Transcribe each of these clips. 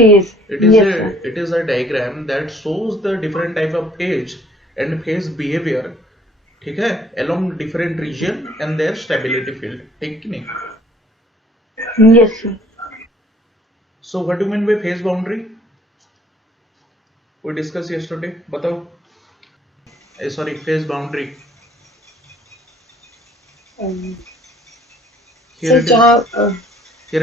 phase. It is Yes, sir. it is a diagram that shows the different type of phase and phase behavior, ठीक है, along different region and their stability field, ठीक कि नहीं? Yes, sir. So what do you mean by phase boundary? We discussed yesterday. बताओ. Sorry, phase boundary. Here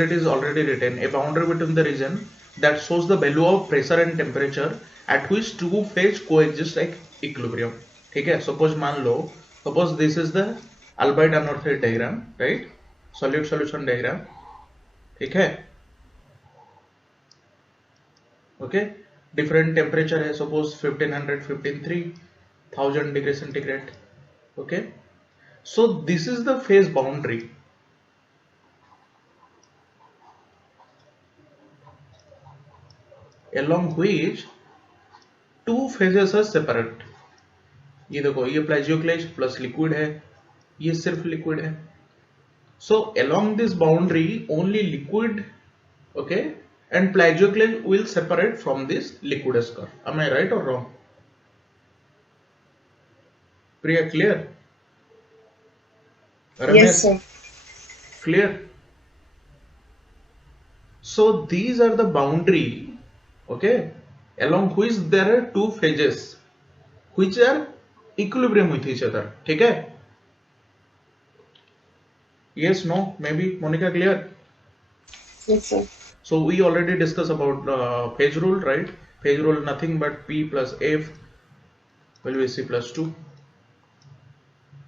it is already written. A boundary between the region that shows the value of pressure and temperature at which two phase coexist like equilibrium. ठीक है. Suppose मान लो, suppose this is the Albright anorthite diagram, right? Solute solution diagram. ठीक है. Okay. Different temperature है. Suppose 1500, 15,000 degrees centigrade. Okay. So this is the phase boundary. Along which two phases are separate. ये देखो, ये plagioclase plus liquid है, ये सिर्फ liquid है. So along this boundary only liquid, okay, and plagioclase will separate from this liquidous curve. Am I right or wrong? Priya, clear? Ramesh, Yes, sir. clear? So these are the boundary, okay, along which there are two phases which are equilibrium with each other. ठीक है? Yes, no, maybe. Monica, clear? Yes, sir. So we already discussed about phase rule, right? Phase rule nothing but P plus F will be C plus 2.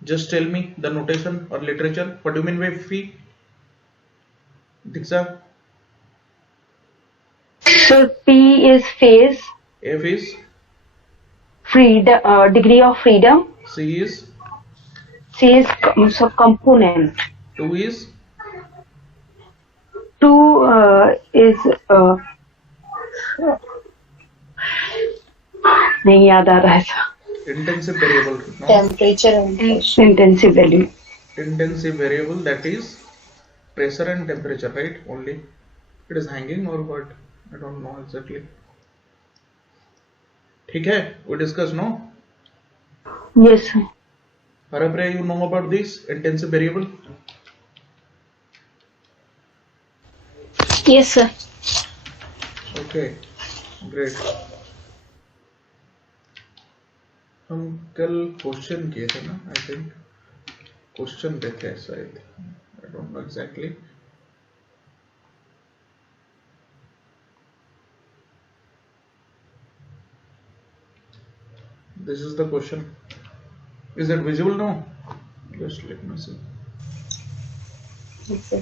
Just tell me the notation or literature. What do you mean by phi? Diksha? So P is phase, F is? freedom, degree of freedom. C is? C is so component. 2 is? 2 is नहीं याद आ रहा है sir. Intensive variable. No? Temperature and pressure. Intensive value. Intensive variable, that is pressure and temperature, right? Only it is hanging or what? I don't know exactly. ठीक है? We discuss, no? Yes, sir. Harapriya, you know about this intensive variable? Yes, sir. Okay, great. हम कल question किए थे ना, I think question देखे हैं शायद, I don't know exactly. This is the question. Is it visible now? Just let me see. Yes, sir.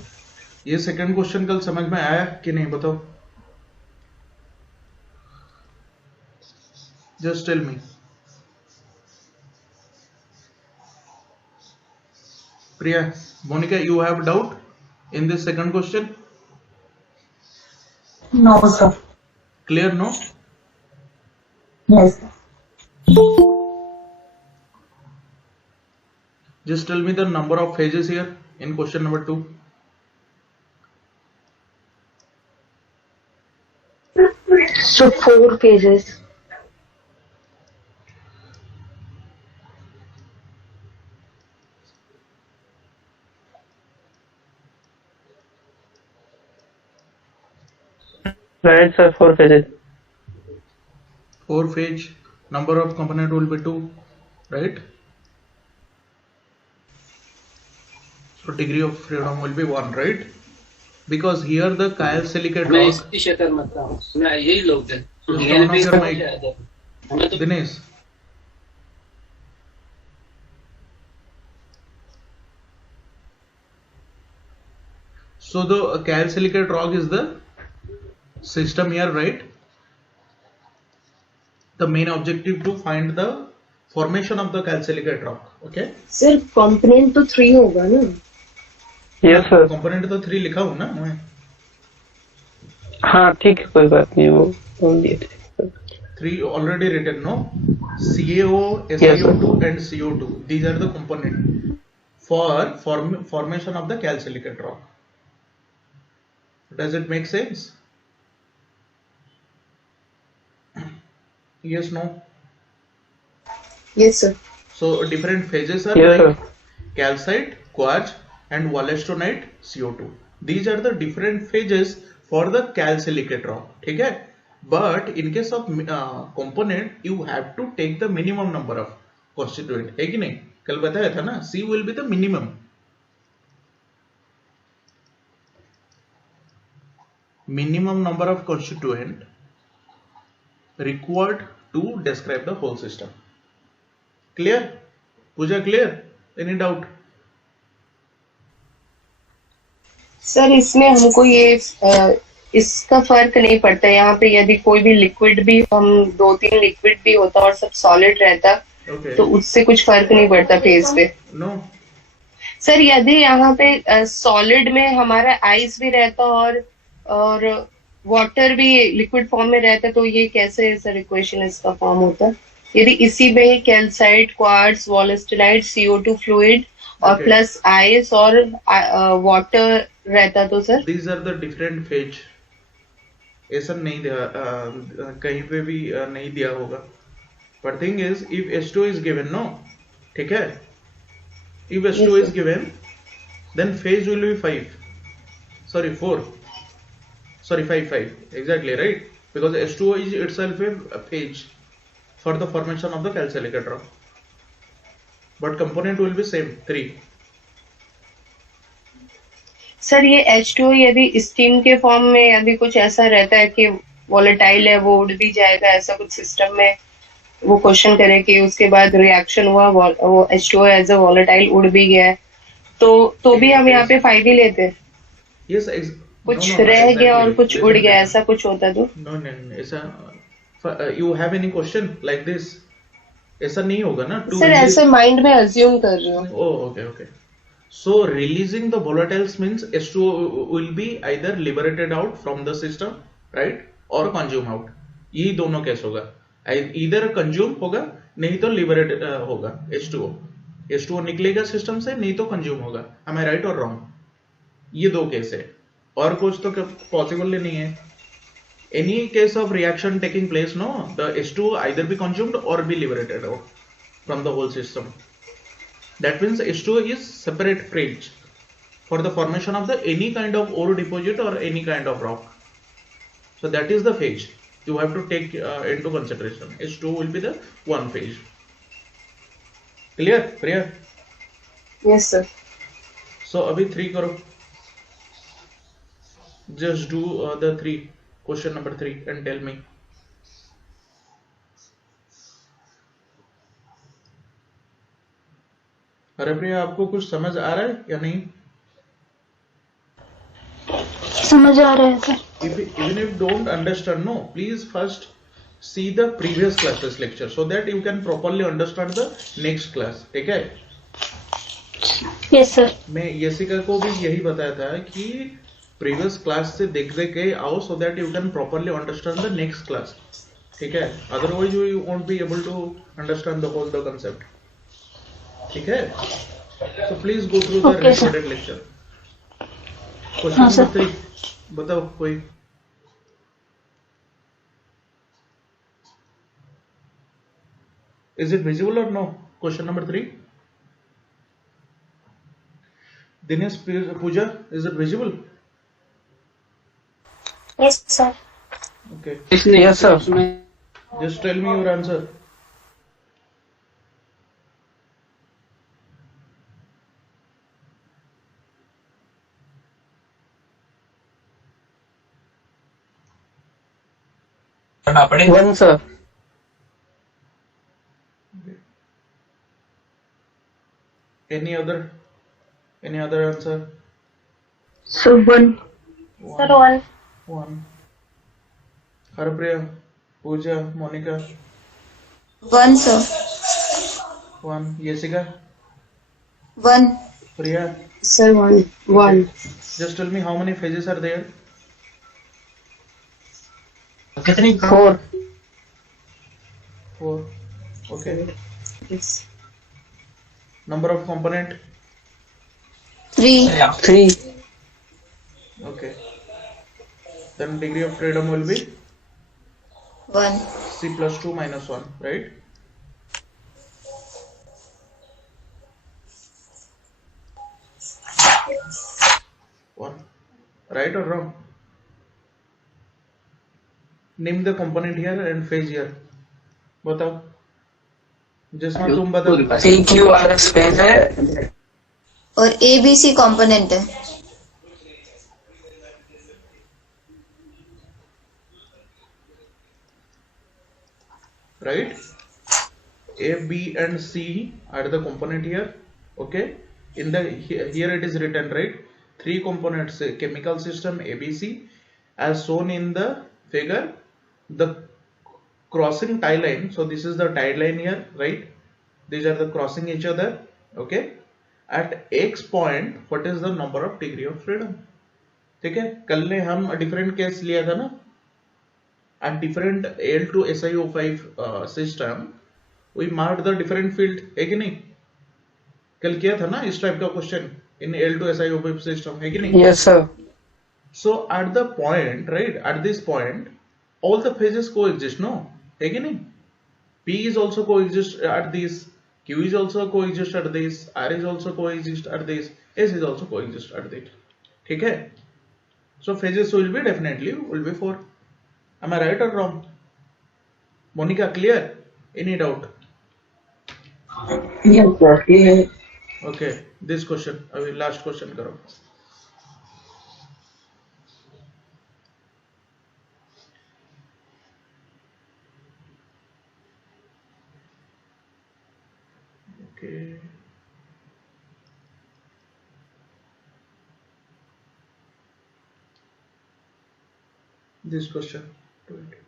ये second question कल समझ में आया कि नहीं, बताओ. Just tell me. Priya, Monica, you have doubt in this second question? No, sir. Clear, no? Yes, sir. Just tell me the number of phases here in question number 2. So 4 phases. Right, sir. 4 phases. 4 phase, number of component will be 2, right? So degree of freedom will be 1, right? Because here the chial silicate मैं rock. इसकी शक्ल मत हूँ, मैं यही लोग हैं. Turn off your mic. हमें तो Dinesh. So the chial silicate rock is the system here, right? The main objective to find the formation of the chial silicate rock. Okay? Sir, component तो 3 होगा ना? Yes, sir. Component तो 3 लिखा हूँ ना मैं. हाँ ठीक है, कोई बात नहीं, वो बोल दिए थे. 3 already written, no? CaO, Yes, sir. SiO2 and CO2. These are the components for formation of the chial silicate rock. Does it make sense? Yes, no. Yes, sir. So different phases are Yes, like sir. calcite, quartz, and wollastonite CO2. These are the different phases for the calcilicate rock. ठीक है? But in case of component, you have to take the minimum number of constituent. है कि नहीं? कल बताया था ना? C will be the minimum. Minimum number of constituent required to describe the whole system. Clear? Pooja, clear? Any doubt? Sir इसमें हमको ये इसका फर्क नहीं पड़ता यहाँ पे, यदि कोई भी लिक्विड भी, हम 2-3 लिक्विड भी होता और सब सॉलिड रहता Okay. तो उससे कुछ फर्क नहीं पड़ता फेज पे। No. सर यदि यहाँ पे सॉलिड में हमारा आइस भी रहता और वाटर भी लिक्विड फॉर्म में रहता तो ये कैसे सर इक्वेशन इसका फॉर्म होता, यदि इसी में कैल्साइट, क्वार्ट्ज, वॉलस्टोनाइट, CO2 फ्लूइड और Okay. प्लस आइस और वाटर रहता तो sir? These are the different phase. ऐसा नहीं दिया कहीं पे भी नहीं दिया होगा. But thing is, if H2 is given, no, ठीक है? If H2 Yes, is sir. given, then phase will be 5. Sorry, 4. Sorry, 5. Exactly, right? Because H2O is itself a phase for the formation of the calcilicate rock. But component will be same, 3. Sir ये H2O यदि steam के form में यदि कुछ ऐसा रहता है कि वॉलेटाइल है, वो उड़ भी जाएगा, ऐसा कुछ सिस्टम में वो क्वेश्चन करे कि उसके बाद रिएक्शन हुआ, वो H2O एज अ वॉलेटाइल उड़ भी गया है, तो भी हम यहाँ पे 5 ही लेते हैं, Yes, कुछ no, रह गया और exactly. कुछ उड़ गया, ऐसा कुछ होता तो? No, ऐसा you have any question like this? ऐसा नहीं होगा ना? To सर release- ऐसे माइंड में अज्यूम कर रही हूँ। Oh, okay. So releasing the volatiles means H2O will be either liberated out from the system, right, or consume out. यही दोनों केस होगा. Either consume होगा, नहीं तो liberate होगा H2O. H2O निकलेगा सिस्टम से, नहीं तो consume होगा. Am I right or wrong? ये दो केस है, और कुछ तो पॉसिबल नहीं है. Any case of reaction taking place, no, the H2O either be consumed or be liberated out from the whole system. That means H2O is separate phase for the formation of the any kind of ore deposit or any kind of rock. So that is the phase you have to take into consideration. H2O will be the one phase. Clear? Priya? Yes sir. So अभी 3 करो. Just do the 3 question number 3 and tell me. अरे प्रिया, आपको कुछ समझ आ रहा है या नहीं? समझ आ रहा है sir. Even if don't understand, no, please first see the previous classes lecture so that you can properly understand the next class. ठीक है? Yes sir. मैं यशिका को भी यही बताया था कि previous class से देख के आओ so that you can properly understand the next class. ठीक है? Otherwise you won't be able to understand the whole the concept. ठीक है? So please go through the Okay, sir. recorded lecture. Question हाँ, sir. number 3 बताओ कोई. Is it visible or no? Question number 3. Dinesh, Pooja, is it visible? Yes sir. Okay. इसने Yes, sir. उसमें Just tell me your answer. करना पड़ेगा। 1, sir. Any other answer? So 1. Sir 1। 1. Harpriya, Pooja, Monica. 1 sir. 1. Yesika, 1. Priya. Sir 1। Just tell me how many phases are there? कितनी 4. 4. Okay. Yes. Number of component? 3. 3. Okay. Then degree of freedom will be? 1. C plus 2 minus 1, right? One. Right or wrong? Name the component here and phase here. बताओ जिसमें तुम बताओ CQRS phase है और ABC component है. right? A, B and C are the component here. Okay, in the here it is written, right? Three components, chemical system ABC, as shown in the figure. The crossing tie line, so this is the tie line here, right? These are the crossing each other. Okay, at X point what is the number of degree of freedom? ठीक है, कल ने हम different case लिया था ना, at different L2 SiO5 system we marked the different field, है कि नहीं? कल किया था ना इस टाइप का question in L2 SiO5 system, है कि नहीं? Yes sir. So at the point, right, at this point all the phases coexist, no? है कि नहीं? P is also coexist at this, Q is also coexist at this, R is also coexist at this, S is also coexist at this. ठीक है? So phases will be definitely will be 4. Am I right or wrong? Monica, clear? Any doubt? Yes sir. Yeah. Okay, this question, I will last question karo. Okay. This question. Do it.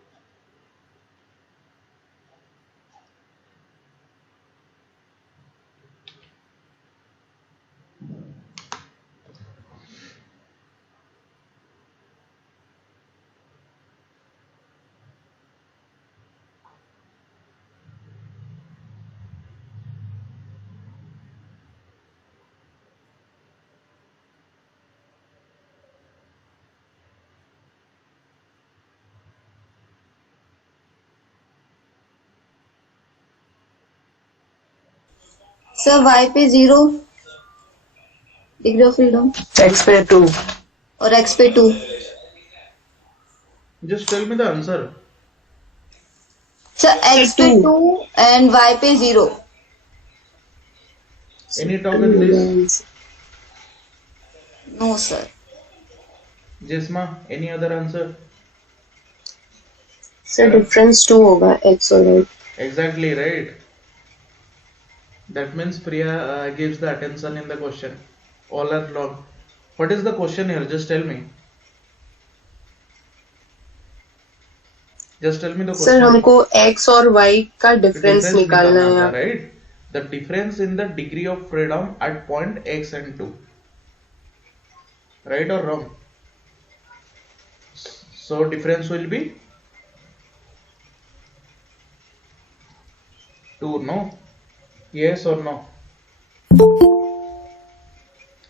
Sir Y पे 0 degree of freedom X पे 2. और X पे 2. Just tell me the answer. Sir X पे 2 and Y पे 0. Any doubt in this? No sir. Jesma, any other answer? Sir difference 2 होगा x और y. Exactly right. That means Priya gives the attention in the question all along. What is the question here? Just tell me. Just tell me the question. Sir हमको x और y का difference निकालना है. right? The difference in the degree of freedom at point X and 2. Right or wrong? So difference will be 2, no? Yes or no?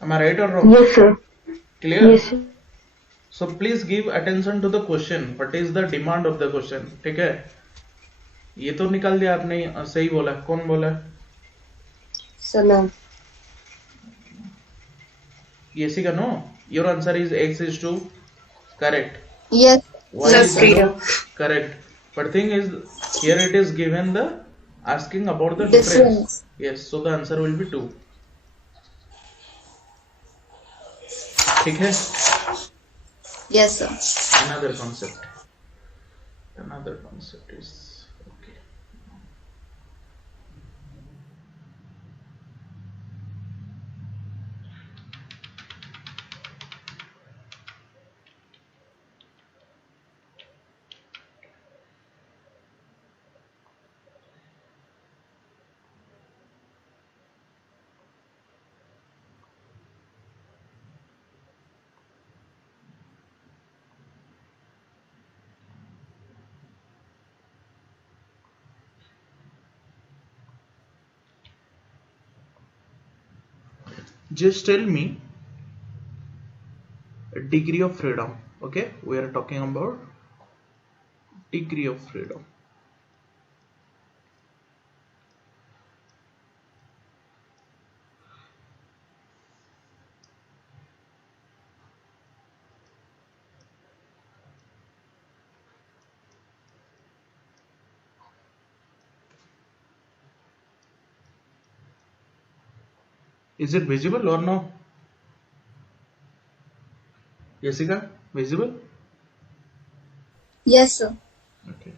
Am I right or wrong? Yes, sir. Clear? Yes, sir. So please give attention to the question. What is the demand of the question? ठीक है? ये तो निकाल दिया आपने, सही बोला. कौन बोला? Sir ma'am. Yes का no? Your answer is X is 2. Correct. Yes. Y Sir, is Priya. 0. Correct. But thing is, here it is given the asking about the difference. Difference. Yes, so the answer will be 2. ठीक है? Yes sir. Another concept. Another concept is okay. Just tell me a degree of freedom. Okay, we are talking about degree of freedom. Is it visible or no? Jessica, visible? Yes, sir. Okay.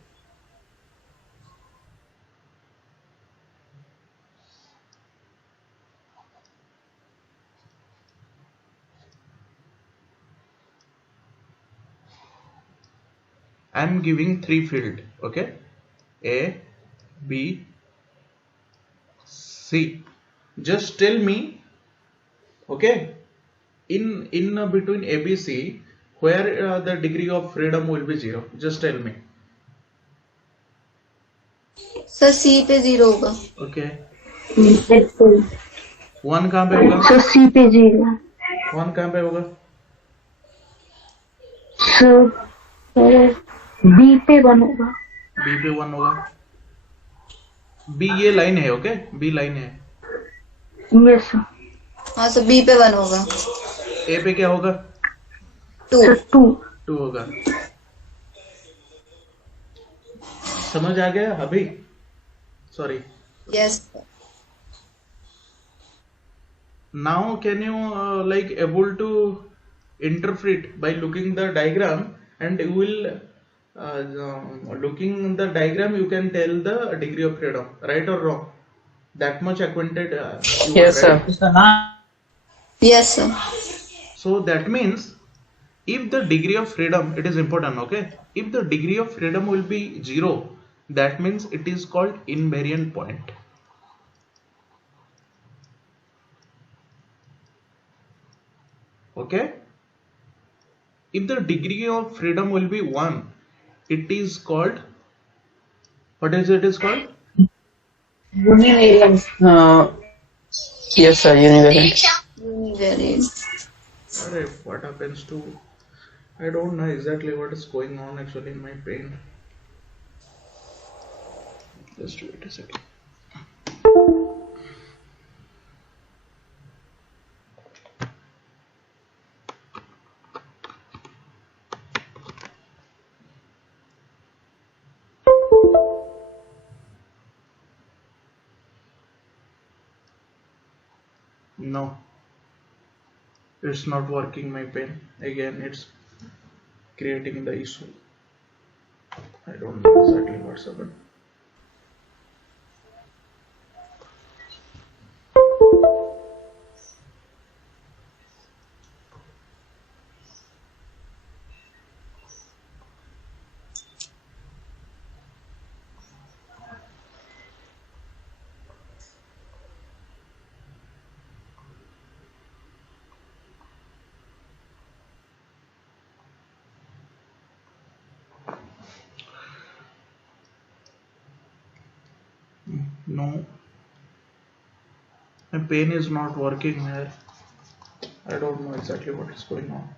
I am giving 3 field, okay? A, B, C. Just tell me, okay? In between A, B, C, where the degree of freedom will be 0. Just tell me. Sir सी पे 0 होगा. Okay. H2. 1 कहाँ पे होगा? Sir C पे 0. 1 कहाँ पे होगा? Sir B पे 1 होगा. B पे 1 होगा. B ये लाइन है, ओके? B लाइन है. Yes sir. हाँ सर बी पे 1 होगा. A पे क्या होगा? 2. सर 2. 2 होगा. समझ आ गया अभी? Sorry. Yes. Now can you like able to interpret by looking the diagram, and you will looking the diagram you can tell the degree of freedom, right or wrong? That much acquainted you Yes, are, right? sir. उसका नाम yes sir. So that means if the degree of freedom, it is important, okay? If the degree of freedom will be 0, that means it is called invariant point. Okay? If the degree of freedom will be 1, it is called, what is it is called? Uh, yes, sir. Univariant. Univariant. Arey, what happens to, I don't know exactly what is going on actually in my brain. Just wait a second. No, it's not working my pen. Again, it's creating the issue. I don't know exactly what's happened. No, my pen is not working here. I don't know exactly what is going on.